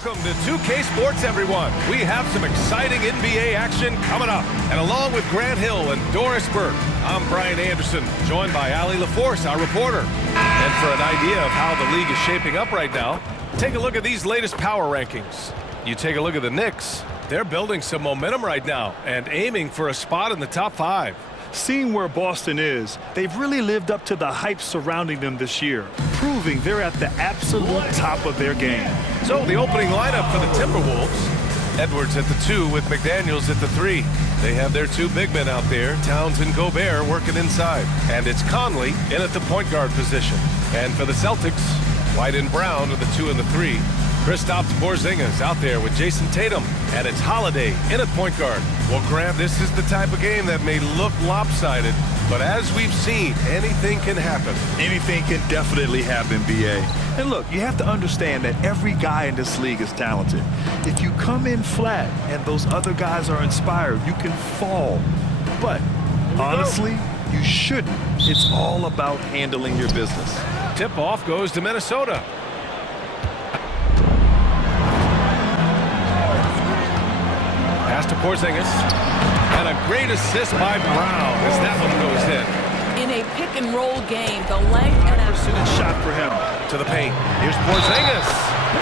Welcome to 2K Sports, everyone. We have some exciting NBA action coming up. And along with Grant Hill and Doris Burke, I'm Brian Anderson, joined by Allie LaForce, our reporter. And for an idea of how the league is shaping up right now, take a look at these latest power rankings. You take a look at the Knicks. They're building some momentum right now and aiming for a spot in the top 5. Seeing where Boston is, they've really lived up to the hype surrounding them this year, proving they're at the absolute top of their game. So the opening lineup for the Timberwolves: Edwards at the 2 with McDaniels at the 3. They have their 2 big men out there, Towns and Gobert, working inside. And it's Conley in at the point guard position. And for the Celtics, White and Brown are the 2 and the 3. Kristaps Porzingis out there with Jason Tatum, and it's Holiday in at point guard. Well, Grant, this is the type of game that may look lopsided, but as we've seen, anything can happen. Anything can definitely happen, BA. And look, you have to understand that every guy in this league is talented. If you come in flat and those other guys are inspired, you can fall. But honestly, you shouldn't. It's all about handling your business. Tip-off goes to Minnesota. Pass to Porzingis, and a great assist by Brown as that one goes in. In a pick-and-roll game, the length and shot for him. To the paint. Here's Porzingis,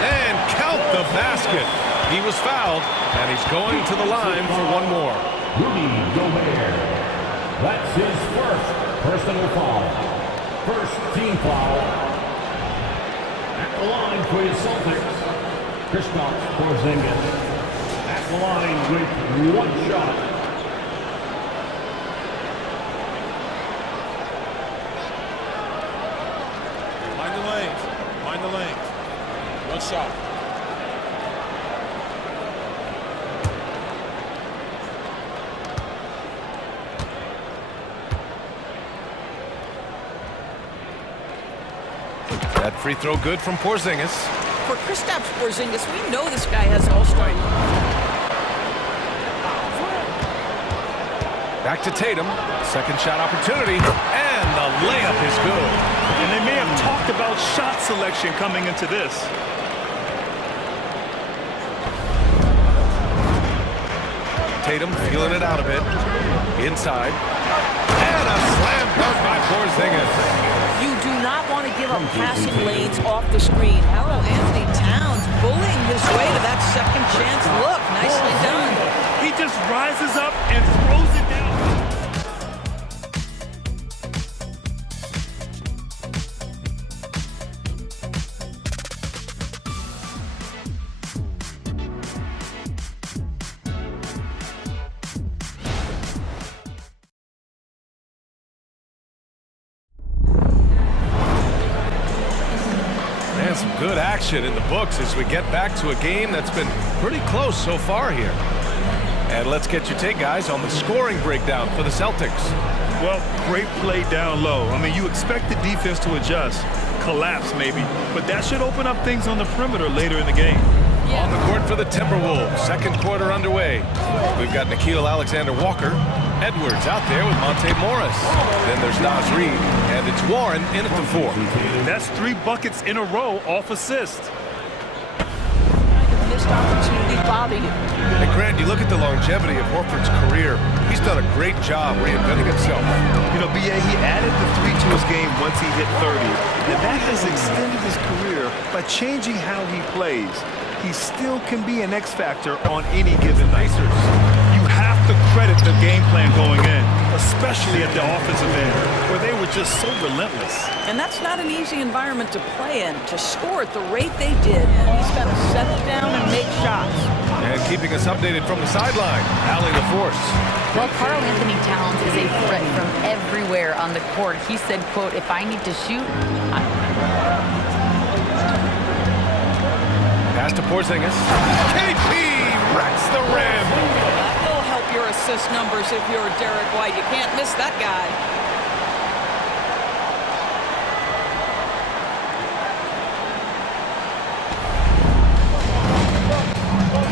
and count the basket. He was fouled, and he's going to the line for one more. Rudy Gobert. That's his first personal foul. First team foul. At the line for the Celtics, Kristaps Porzingis. At the line with one shot. Mind the lanes. Mind the lanes. One shot. That free throw good from Porzingis. for Kristaps Porzingis, we know this guy has all-star. Back to Tatum. Second shot opportunity. And the layup is good. And they may have talked about shot selection coming into this. Tatum feeling it out a bit. Inside. And a slam dunk by Porzingis. You do not want to give up passing lanes off the screen. Hello, Anthony Towns bullying his way to that second chance look. Nicely done. He just rises up and throws it down. Some good action in the books as we get back to a game that's been pretty close so far here. And let's get your take, guys, on the scoring breakdown for the Celtics. Well, great play down low. I mean, you expect the defense to adjust, collapse maybe, but that should open up things on the perimeter later in the game. On the court for the Timberwolves, second quarter underway. We've got Nickeil Alexander-Walker Edwards out there with Monte Morris. Then there's Naz Reid, and it's Warren in at the 4. That's 3 buckets in a row off assist. Missed opportunity bother you. And Grant, you look at the longevity of Horford's career. He's done a great job reinventing himself. You know, BA, he added the 3 to his game once he hit 30, and that has extended his career by changing how he plays. He still can be an X factor on any given night. You have to credit the game plan going in, especially at the offensive end, where they were just so relentless. And that's not an easy environment to play in. To score at the rate they did, he's got to settle down and make shots. And keeping us updated from the sideline, Allie LaForce. Well, Karl Anthony Towns is a threat from everywhere on the court. He said, quote, if I need to shoot, Pass to Porzingis. KP wrecks the rim. That will help your assist numbers if you're Derek White. You can't miss that guy.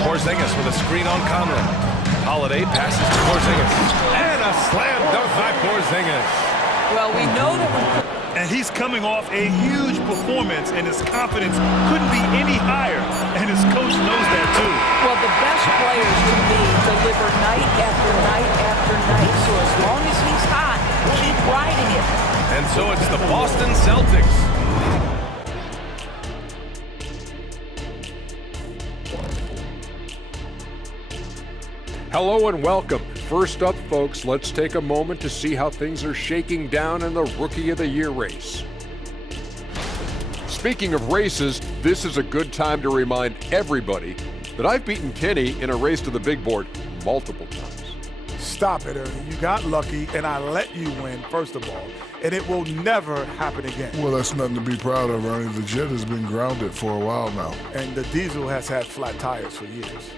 Porzingis with a screen on Conley. Holiday passes to Porzingis. And a slam dunk by Porzingis. Well, we know that when... And he's coming off a huge performance, and his confidence couldn't be any higher, and his coach knows that too. Well, the best players to me deliver night after night after night. So as long as he's hot, keep riding it. And so it's the Boston Celtics. Hello and welcome. First up, folks, let's take a moment to see how things are shaking down in the Rookie of the Year race. Speaking of races, this is a good time to remind everybody that I've beaten Kenny in a race to the big board multiple times. Stop it, Ernie. You got lucky, and I let you win, first of all. And it will never happen again. Well, that's nothing to be proud of, Ernie. The Jet has been grounded for a while now. And the Diesel has had flat tires for years.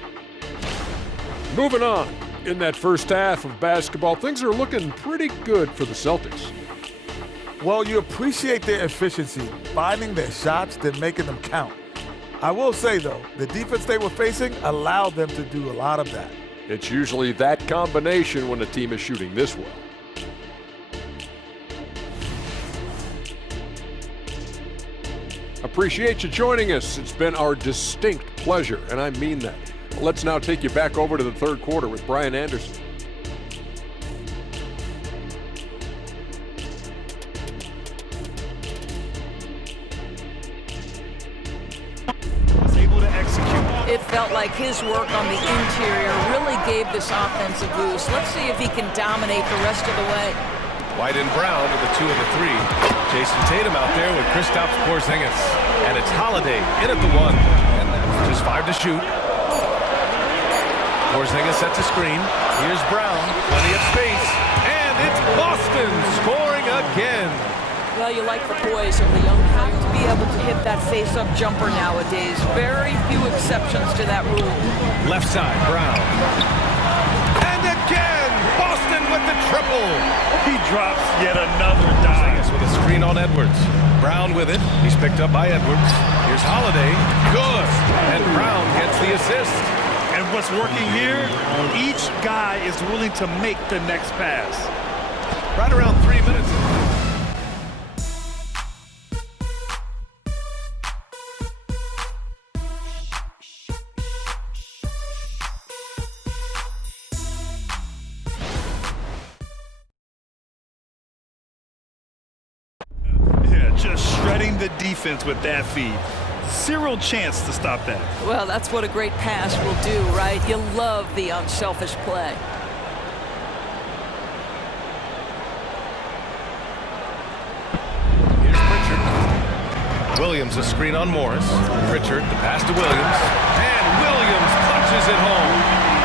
Moving on. In that first half of basketball, things are looking pretty good for the Celtics. Well, you appreciate their efficiency, finding their shots, then making them count. I will say, though, the defense they were facing allowed them to do a lot of that. It's usually that combination when a team is shooting this well. Appreciate you joining us. It's been our distinct pleasure, and I mean that. Let's now take you back over to the third quarter with Brian Anderson. Was able to execute. It felt like his work on the interior really gave this offense a boost. Let's see if he can dominate the rest of the way. White and Brown with the 2 and the 3. Jason Tatum out there with Kristaps Porzingis. And it's Holiday in at the 1. And that's just 5 to shoot. Porzingis sets a screen. Here's Brown. Plenty of space. And it's Boston scoring again. Well, you like the poise of the young. Have to be able to hit that face-up jumper nowadays. Very few exceptions to that rule. Left side, Brown. And again, Boston with the triple. He drops yet another dive. With a screen on Edwards. Brown with it. He's picked up by Edwards. Here's Holiday. Good. And Brown gets the assist. And what's working here, each guy is willing to make the next pass. Right around 3 minutes. Yeah, just shredding the defense with that feed. Zero chance to stop that. Well, that's what a great pass will do, right? You love the unselfish play. Here's Pritchard. Williams a screen on Morris. Pritchard the pass to Williams. And Williams punches it home.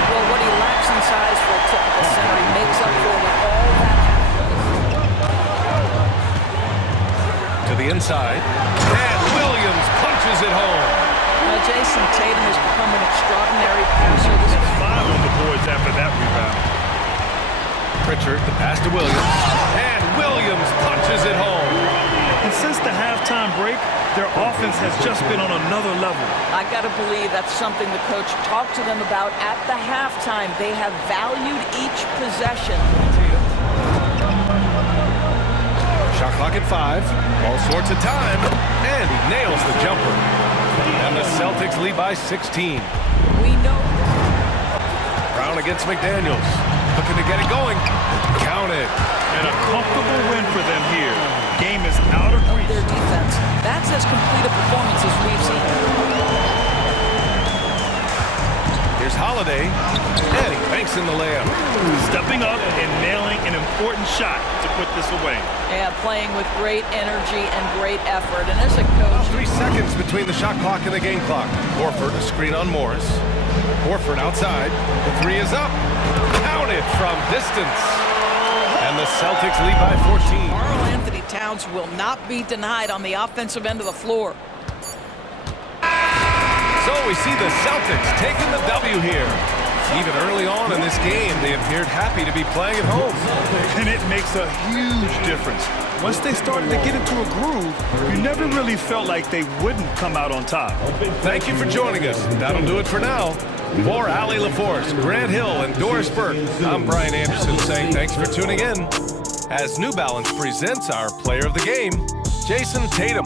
Well, what he lacks in size for a typical center, he makes up for with all that athleticism. To the inside. And Williams punches it home. Well, Jason Tatum has become an extraordinary passer. This is 5 on the boards after that rebound. Pritchard the pass to Williams. And Williams punches it home. And since the halftime break, Their offense has just been on another level. I got to believe that's something the coach talked to them about at the halftime. They have valued each possession. Shot clock at 5. All sorts of time. And he nails the jumper. And the Celtics lead by 16. We know. Brown against McDaniels. Looking to get it going. Counted. And a comfortable win for them here. Game is out of reach. Their defense. That's as complete a performance as we've seen. Here's Holiday. And he banks in the layup. Stepping up and nailing an important shot to put this away. Yeah, playing with great energy and great effort. And as a coach... 3 seconds between the shot clock and the game clock. Horford, a screen on Morris. Horford outside. The 3 is up. Counted from distance. And the Celtics lead by 14. Karl Anthony Towns will not be denied on the offensive end of the floor. So we see the Celtics taking the W here. Even early on in this game, they appeared happy to be playing at home. And it makes a huge difference. Once they started to get into a groove, you never really felt like they wouldn't come out on top. Thank you for joining us. That'll do it for now. For Allie LaForce, Grant Hill, and Doris Burke, I'm Brian Anderson saying thanks for tuning in. As New Balance presents our player of the game, Jason Tatum.